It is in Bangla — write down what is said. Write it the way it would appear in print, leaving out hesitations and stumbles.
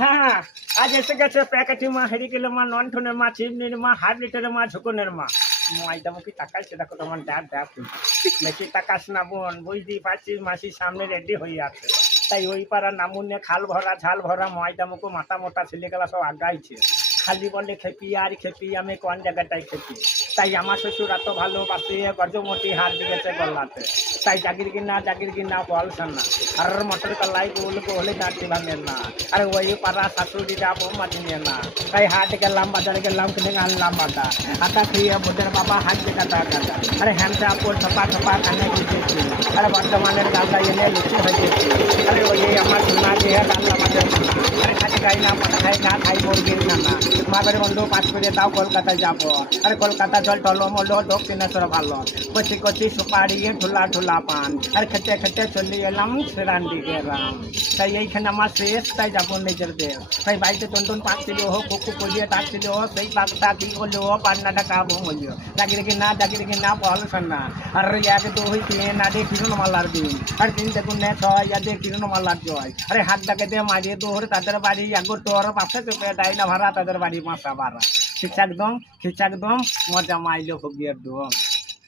হ্যাঁ, আজ এসে গেছে প্যাকেটি মা, হেরিকেলের মা, নন্ঠনের মা, চিমনির মা, হাফ লিটারের মা, ঝুকনের মা। ময়দামুখী তাকাইছে, দেখো তোমার ডাক ডাক বেশি তাকাস না বোন, বুঝতেই পারছিস মাসি সামনে রেডি হয়ে আছে। তাই ওই পাড়া নামুনে খাল ভরা ঝাল ভরা ময়দামুখো মাথা মোটা ছেলেগুলা সব আগাইছে। খালি বলে খেপি আর খেপি, আমি কোন জায়গাটায় খেপি। তাই আমার শ্বশুর এত ভালোবাসে, গজমতি হাত দিয়েছে গল্লাতে। তাই জাগির কিনা বলছেন না। আর মটর কলাই বলে দাঁড়িয়ে ভাঙেন না। আরে ওই পাড়া শাশুড়িরা বৌমা দিনে না। তাই হাট গেলাম, বাজারে গেলাম, কিনে আনলাম আটা। আটা খেয়ে বোধের বাবা হাত দিয়ে কাটা কাটা। আরে হ্যান্ডটা আপন ছপা ছপা কানে দিতেছি। আরে বর্তমানের গালটা এনে লুচি হয়ে গেছি। আরে ওই আমার সোনা দিয়ে রান্না মাঝে সোনা। আরে খালি খাই না, পাটা খাই না, খাই মুরগির নানা। মাবের বন্ধু পাঁচ করে দাও, কলকাতায় যাবো। আরে কলকাতা জল টলম হলো দক্ষিণেশ্বর ভালো। কচি কচি সুপারি ঢোলা ঢোলা পান। আর খেতে খেতে চলে এলাম সেরান্ডিকে রাম। তাই এইখানে আমার শেষ, তাই যাবো নিজের দেশ। তাই বাড়িতে টুনটুন পাচ্ছিল হো, কুকু করিয়ে ডাকছিল হো, সেই পাকটা কি হলো পান্নাটা কাবো হইল। জাগির কিনা বলছেন না। আর এক দুই তিন আদে কিরণ মালার দিন। আর তিন দেখুন ছয় আদে কিরণ মালার জয়। আরে হাত ডাকেতে মাঝে দোহর তাদের বাড়ি এগো তোর পাশে চোপে ডাইনা ভাড়া তাদের বাড়ি মাসা ভাড়া। খিচাক দম মজা মাইলো ভোগিয়ে দম।